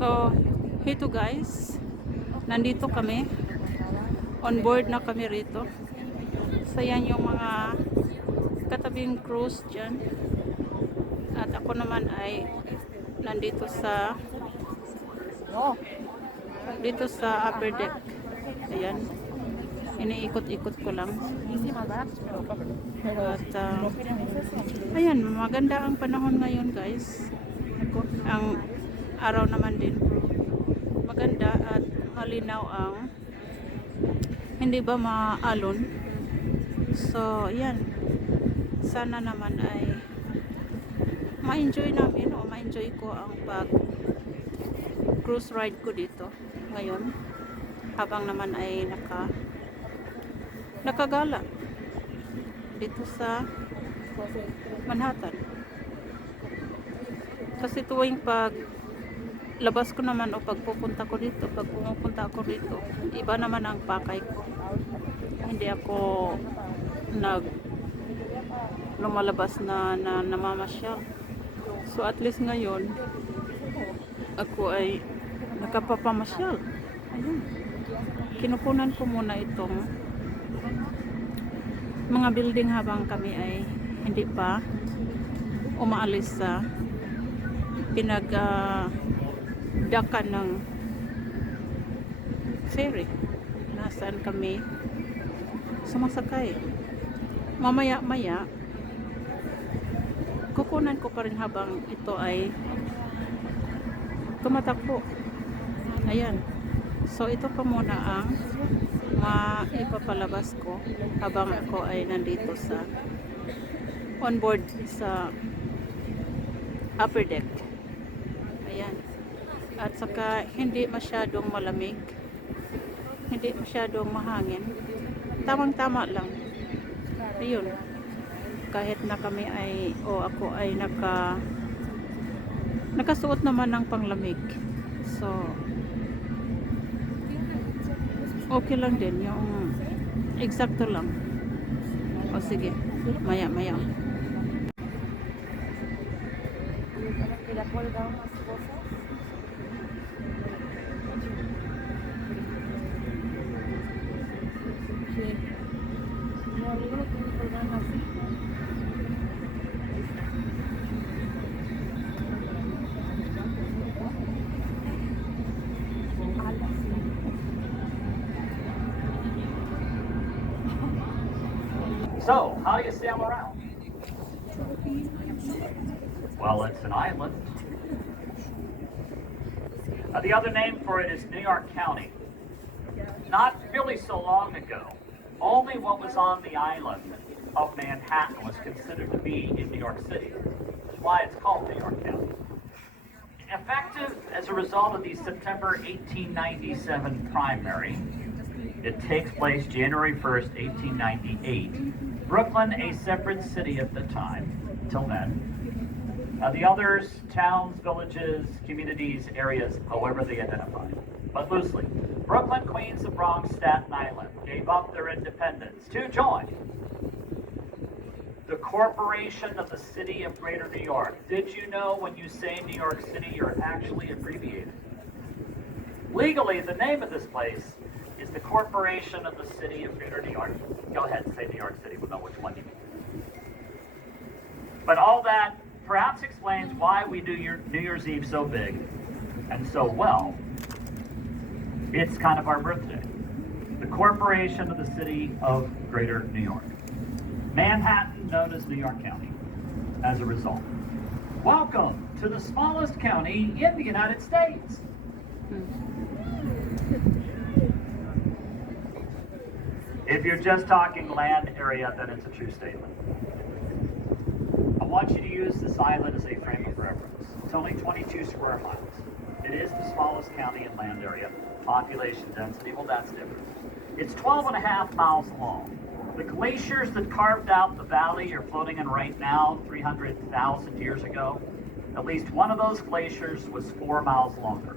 So, ito guys, nandito kami. On board na kami rito. So, yan yung mga katabing cruise dyan. At ako naman ay nandito sa upper deck. Ayan. Iniikot-ikot ko lang. At ayan, maganda ang panahon ngayon guys. Ang araw naman din maganda at malinaw ang hindi ba maalon. So yan, sana naman ay ma-enjoy namin o ma-enjoy ko ang pag cruise ride ko dito ngayon habang naman ay nakagala dito sa Manhattan. Kasi tuwing pag labas ko naman o pag pumupunta ako dito, iba naman ang pakay ko. Hindi ako lumalabas na namamasyal. So at least ngayon ako ay nakapapamasyal. Ayun. Kinukunan ko muna itong mga building habang kami ay hindi pa umaalis sa dakan ng ferry. Nasaan kami sumasakay. Mamaya-maya kukunan ko pa rin habang ito ay tumatakbo. Ayan. So ito pa muna ang maipapalabas ko habang ako ay nandito sa on board sa upper deck. Ayan. At saka hindi masyadong malamig, hindi masyadong mahangin, tamang-tama lang. Ayun, kahit na kami ay ako ay nakasuot naman ng panglamig, so okay lang din, yung eksakto lang. O sige, maya So, how do you sail around? Well, it's an island. The other name for it is New York County. Not really so long ago, only what was on the island of Manhattan was considered to be in New York City. That's why it's called New York County. Effective as a result of the September 1897 primary, it takes place January 1st, 1898. Brooklyn, a separate city at the time, till then. The others, towns, villages, communities, areas, however they identify, but loosely. Brooklyn, Queens, the Bronx, Staten Island gave up their independence to join the Corporation of the City of Greater New York. Did you know when you say New York City, you're actually abbreviated? Legally, the name of this place is the Corporation of the City of Greater New York. Go ahead and say New York City, we'll know which one you mean. But all that perhaps explains why we do New Year's Eve so big and so well. It's kind of our birthday. The Corporation of the City of Greater New York. Manhattan known as New York County as a result. Welcome to the smallest county in the United States. If you're just talking land area, then it's a true statement. I want you to use this island as a frame of reference. It's only 22 square miles. It is the smallest county in land area. Population density, well, that's different. It's 12.5 miles long. The glaciers that carved out the valley you're floating in right now, 300,000 years ago, at least one of those glaciers was 4 miles longer.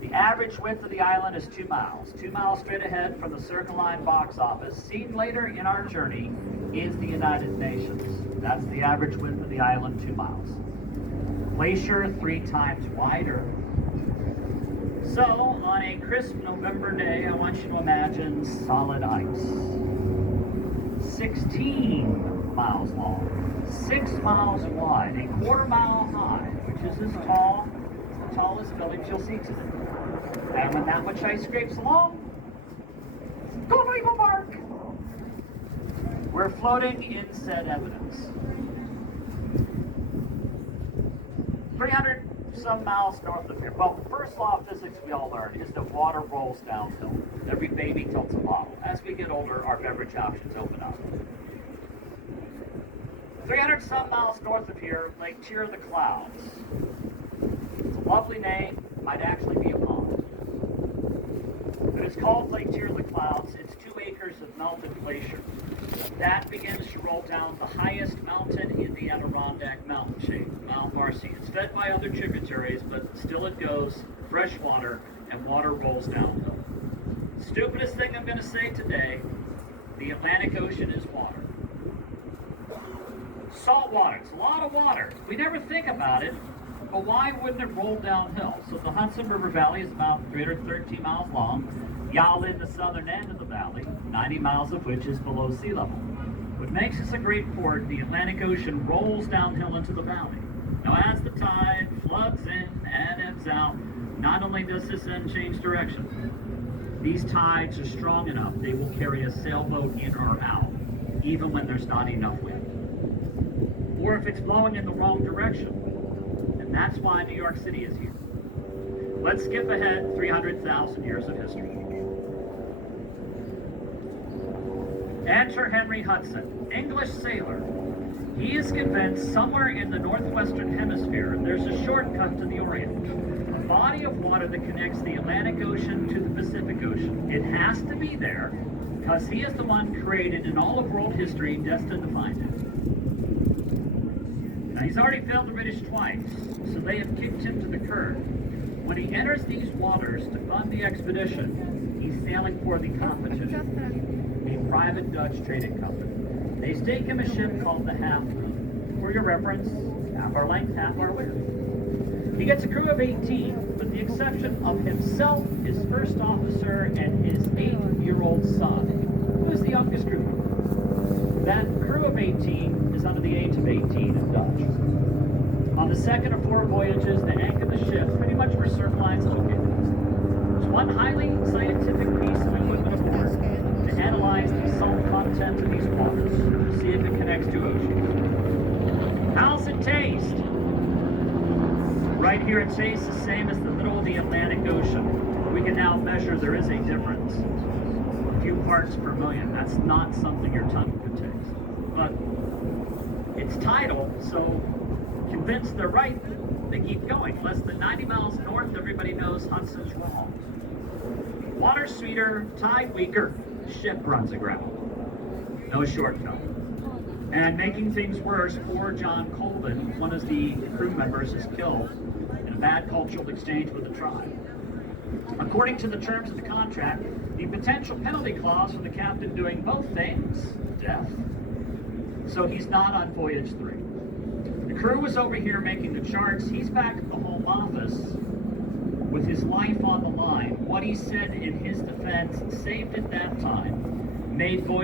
The average width of the island is 2 miles. 2 miles straight ahead from the Circle Line box office, seen later in our journey, is the United Nations. That's the average width of the island, 2 miles. Glacier 3 times wider, So, on a crisp November day, I want you to imagine solid ice. 16 miles long, 6 miles wide, a quarter-mile high, which is as tall as the tallest village you'll see today. And when that much ice scrapes along, go leave a mark! We're floating in said evidence. 300 some miles north of here. Well, the first law of physics we all learned is that water rolls downhill. Every baby tilts a bottle. As we get older, our beverage options open up. 300 some miles north of here, Lake Cheer of the Clouds. It's a lovely name. Might actually be a pond. But it's called Lake Cheer of the Clouds. It's 2 acres of melted glacier. That begins to roll down the highest mountain in the Adirondack mountain chain, Mount Marcy. It's fed by other tributaries, but still it goes fresh water, and water rolls downhill. Stupidest thing I'm going to say today, the Atlantic Ocean is water. Salt water, it's a lot of water. We never think about it, but why wouldn't it roll downhill? So the Hudson River Valley is about 313 miles long. Y'all in the southern end of the valley, 90 miles of which is below sea level. What makes this a great port, the Atlantic Ocean rolls downhill into the valley. Now as the tide floods in and ebbs out, not only does this end change direction, these tides are strong enough they will carry a sailboat in or out, even when there's not enough wind. Or if it's blowing in the wrong direction. And that's why New York City is here. Let's skip ahead 300,000 years of history. Enter Henry Hudson, English sailor. He is convinced somewhere in the northwestern hemisphere there's a shortcut to the Orient, a body of water that connects the Atlantic Ocean to the Pacific Ocean. It has to be there because he is the one created in all of world history destined to find it. Now he's already failed the British twice, so they have kicked him to the curb. When he enters these waters to fund the expedition, he's sailing for the Competition, a private Dutch trading company. They stake him a ship called the Half Moon. For your reference, half our length, half our width. He gets a crew of 18, with the exception of himself, his first officer, and his 8-year-old son, who is the youngest crew member. That crew of 18 is under the age of 18 in Dutch. On the second of 4 voyages, they anchor the ship pretty much where surf lines took it. There's one highly scientific piece of equipment aboard to analyze the salt content of these waters, to see if it connects to oceans. How's it taste? Right here it tastes the same as the middle of the Atlantic Ocean. We can now measure there is a difference. A few parts per million. That's not something your tongue could taste. But it's tidal, so convinced they're right, they keep going. Less than 90 miles north, everybody knows Hudson's wrong. Water sweeter, tide weaker, ship runs aground. No shortcut. And making things worse, poor John Colvin, one of the crew members, is killed in a bad cultural exchange with the tribe. According to the terms of the contract, the potential penalty clause for the captain doing both things, death. So he's not on voyage 3. The crew was over here making the charts. He's back at the home office with his life on the line. What he said in his defense, saved at that time, made voyage